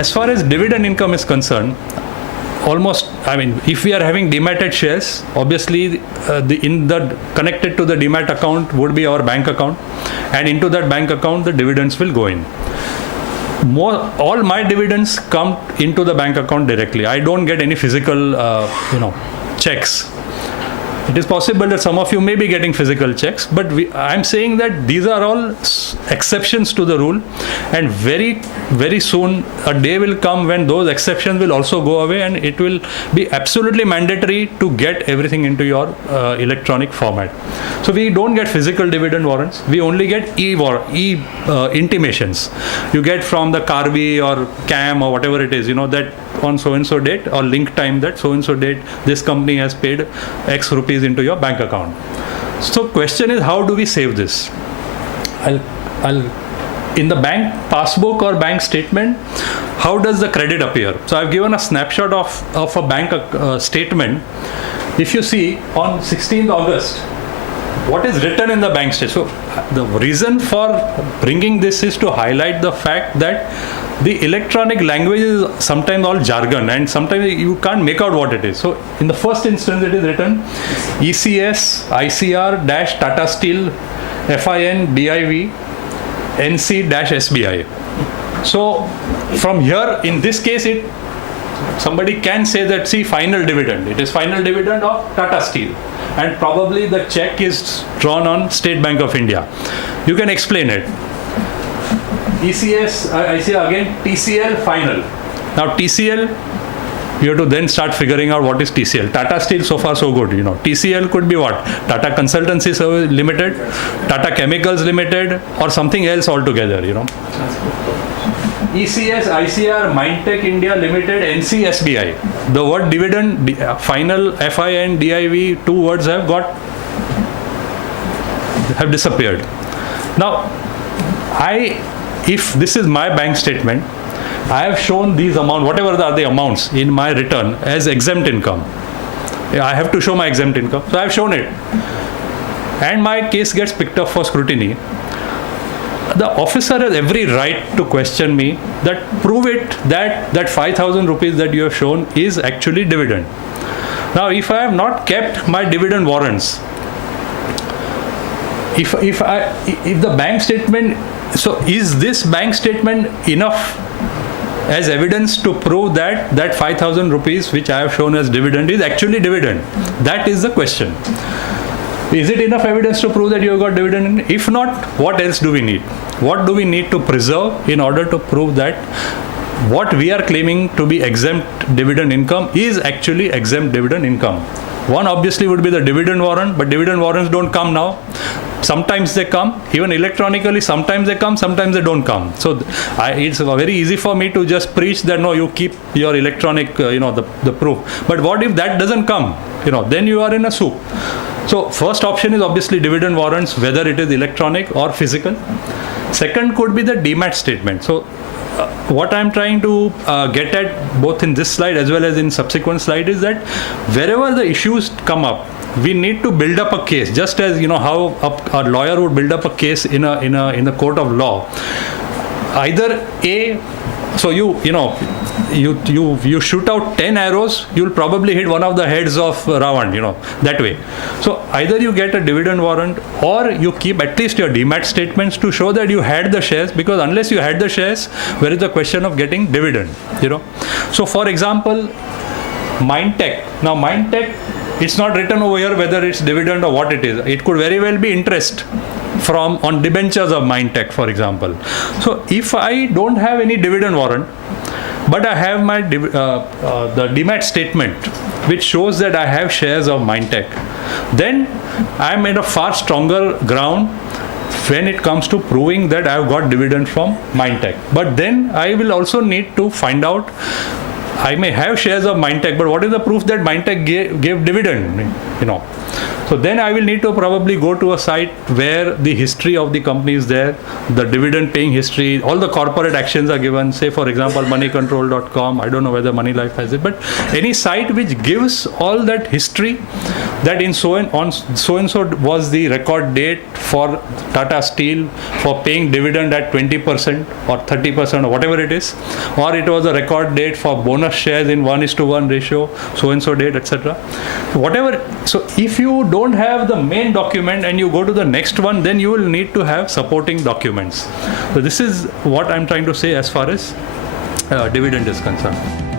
as far as dividend income is concerned, if we are having dematted shares, obviously connected to the demat account would be our bank account, and into that bank account the dividends will go in. All my dividends come into the bank account directly. I don't get any physical checks. It is possible that some of you may be getting physical checks, but I'm saying that these are all exceptions to the rule, and very, very soon a day will come when those exceptions will also go away, and it will be absolutely mandatory to get everything into your electronic format. So we don't get physical dividend warrants. We only get intimations. You get from the Carby or CAM or whatever it is, that on so-and-so date or link time that so-and-so date this company has paid X rupees into your bank account. So question is, how do we save this? I'll in the bank passbook or bank statement, how does the credit appear? So I've given a snapshot of a bank statement. If you see on 16th August, what is written in the bank statement? So the reason for bringing this is to highlight the fact that the electronic language is sometimes all jargon, and sometimes you can't make out what it is. So in the first instance, it is written ECS ICR Tata Steel FIN DIV NC SBI. So from here, in this case, somebody can say that, see, final dividend. It is final dividend of Tata Steel, and probably the check is drawn on State Bank of India. You can explain it. ECS, I say again, TCL final. Now TCL, you have to then start figuring out what is TCL. Tata Steel, so far so good. TCL could be what? Tata Consultancy Service Limited, Tata Chemicals Limited, or something else altogether. ECS, ICR, Mindtech India Limited, NC SBI. The word dividend, final, FIN, DIV, two words have disappeared. Now, if this is my bank statement, I have shown these amount, whatever are the amounts in my return as exempt income. I have to show my exempt income. So I have shown it. And my case gets picked up for scrutiny. The officer has every right to question me that prove it that 5,000 rupees that you have shown is actually dividend. Now, if I have not kept my dividend warrants, if the bank statement, so is this bank statement enough as evidence to prove that 5,000 rupees which I have shown as dividend is actually dividend? That is the question. Is it enough evidence to prove that you have got dividend? If not, what else do we need? What do we need to preserve in order to prove that what we are claiming to be exempt dividend income is actually exempt dividend income? One obviously would be the dividend warrant, but dividend warrants don't come now. Sometimes they come, even electronically, sometimes they come, sometimes they don't come. So it's very easy for me to just preach that, no, you keep your electronic, the proof. But what if that doesn't come? Then you are in a soup. So first option is obviously dividend warrants, whether it is electronic or physical. Second could be the demat statement. So what I'm trying to get at both in this slide as well as in subsequent slide is that wherever the issues come up, we need to build up a case, just as how a lawyer would build up a case in a court of law. Either so you shoot out 10 arrows, you'll probably hit one of the heads of Ravan, that way. So either you get a dividend warrant, or you keep at least your demat statements to show that you had the shares, because unless you had the shares, where is the question of getting dividend? So for example, Mindtech. Now Mindtech, it's not written over here whether it's dividend or what it is. It could very well be interest on debentures of Mindtech, for example. So if I don't have any dividend warrant, but I have my the demat statement which shows that I have shares of Mindtech, then I am in a far stronger ground when it comes to proving that I have got dividend from Mindtech. But then I will also need to find out, I may have shares of Mindtech, but what is the proof that Mindtech gave dividend? So then I will need to probably go to a site where the history of the company is there, the dividend paying history, all the corporate actions are given. Say for example moneycontrol.com, I don't know whether Moneylife has it, but any site which gives all that history, that in so and so was the record date for Tata Steel for paying dividend at 20% or 30% or whatever it is, or it was a record date for bonus shares in 1:1 ratio, so and so date, etc. Whatever. So if you don't have the main document and you go to the next one, then you will need to have supporting documents. So this is what I'm trying to say as far as dividend is concerned.